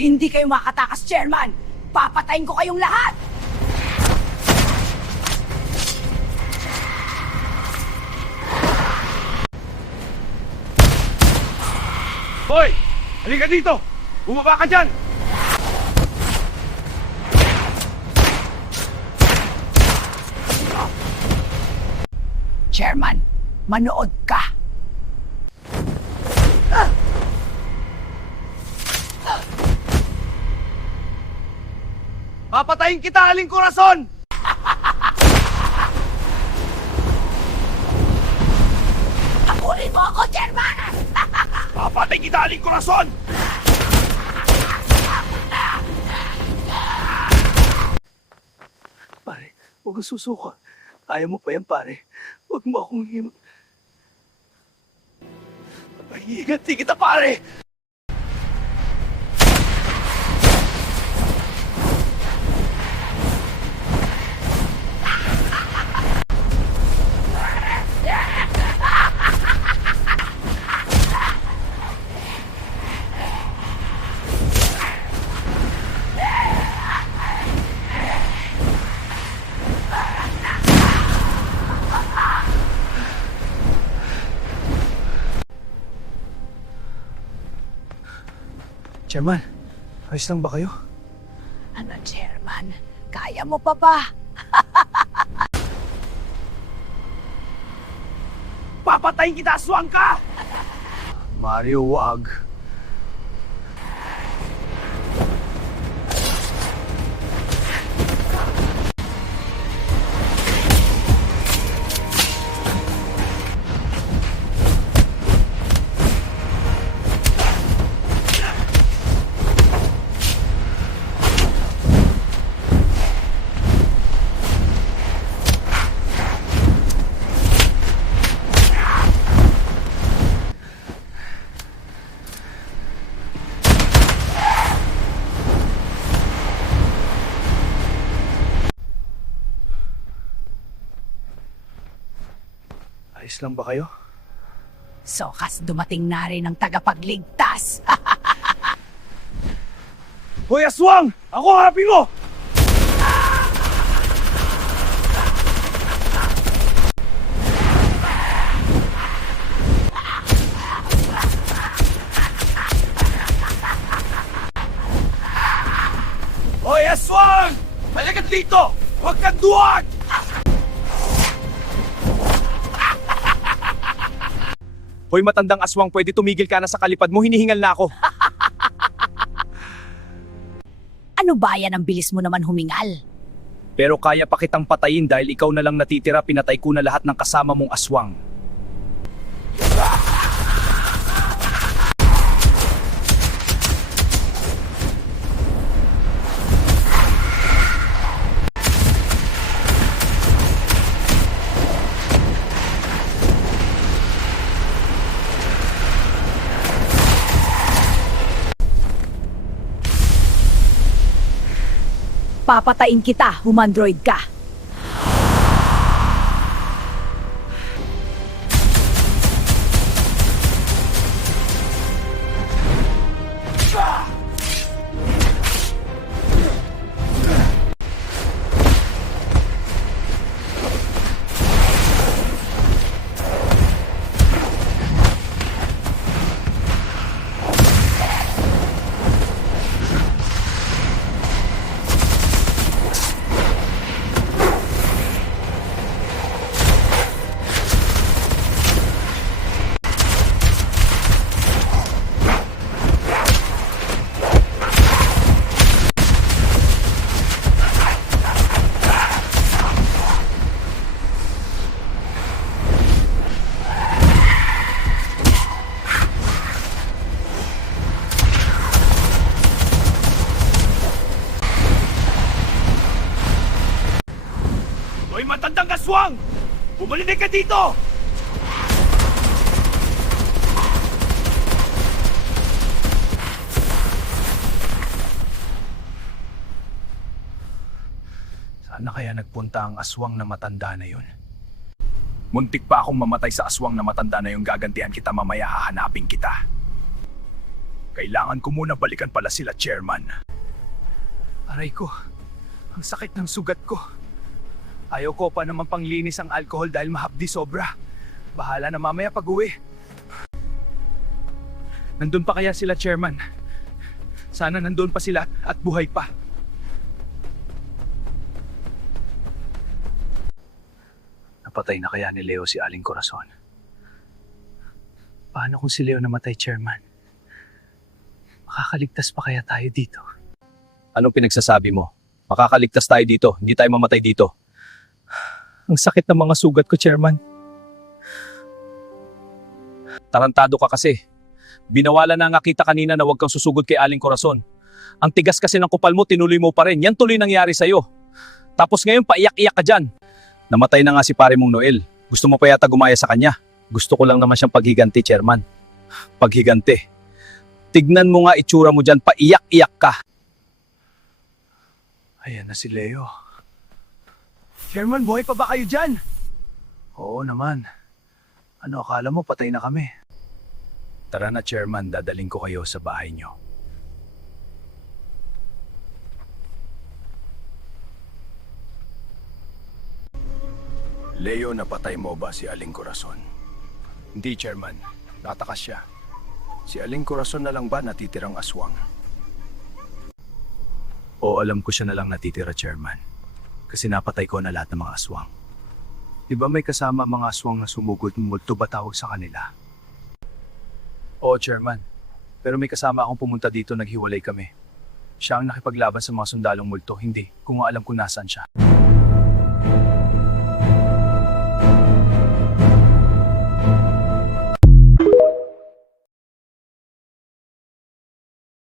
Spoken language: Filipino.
Hindi kayo makatakas, Chairman! Papatayin ko kayong lahat! Hoy! Halika dito! Bumaba ka dyan! Chairman, manood ka! Papatayin kita, Aling Corazon! Hakulin mo ako, Chairman! Papatayin kita, Aling Corazon! Pare, huwag kang susuko. Kaya mo pa yan, pare. Huwag mo akong Pag-iingat kita, pare! Chairman, ayos lang ba kayo? Ano, Chairman? Kaya mo pa ba? Papatayin kita, aswang ka! Mario, wag. Ayos lang ba kayo? Sokas dumating na rin ang tagapagligtas! Hoy, aswang! Ako harapin mo! Hoy, aswang! Balikan dito! Huwag kang duwag! Hoy, matandang aswang, pwede tumigil ka na sa kalipad mo, hinihingal na ako. Ano ba yan ang bilis mo naman humingal? Pero kaya pa kitang patayin dahil ikaw na lang natitira, pinatay ko na lahat ng kasama mong aswang. Papatayin kita, humandroid ka! Hoy, matandang aswang! Bumalik ka dito! Saan na kaya nagpunta ang aswang na matanda na yun? Muntik pa akong mamatay sa aswang na matanda na yung gagantihan kita, mamaya hahanapin kita. Kailangan ko muna balikan pala sila, Chairman. Aray ko, ang sakit ng sugat ko. Ayaw ko pa naman panglinis ang alcohol dahil mahapdi sobra. Bahala na mamaya pag-uwi. Nandun pa kaya sila, Chairman? Sana nandun pa sila at buhay pa. Napatay na kaya ni Leo si Aling Corazon? Paano kung si Leo namatay, Chairman? Makakaligtas pa kaya tayo dito? Anong pinagsasabi mo? Makakaligtas tayo dito, hindi tayo mamatay dito. Ang sakit ng mga sugat ko, Chairman. Tarantado ka kasi. Binawala na nga kita kanina na huwag kang susugod kay Aling Corazon. Ang tigas kasi ng kupal mo, tinuloy mo pa rin. Yan tuloy nangyari sa'yo. Tapos ngayon, paiyak-iyak ka dyan. Namatay na nga si pare mong Noel. Gusto mo pa yata gumaya sa kanya. Gusto ko lang naman siyang paghiganti, Chairman. Paghiganti. Tignan mo nga itsura mo dyan, paiyak-iyak ka. Ayan na si Leo. Chairman, buhay pa ba kayo dyan? Oo naman. Ano, akala mo patay na kami? Tara na, Chairman, dadaling ko kayo sa bahay niyo. Leo, napatay mo ba si Aling Corazon? Hindi, Chairman. Natakas siya. Si Aling Corazon na lang ba natitirang aswang? Oo, alam ko siya na lang natitira, Chairman. Kasi napatay ko na lahat ng mga aswang. Di ba may kasama mga aswang na sumugod, multo ba tawag sa kanila? Oo, Chairman. Pero may kasama akong pumunta dito, naghiwalay kami. Siya ang nakipaglaban sa mga sundalong multo, hindi. Kung alam ko nasaan siya.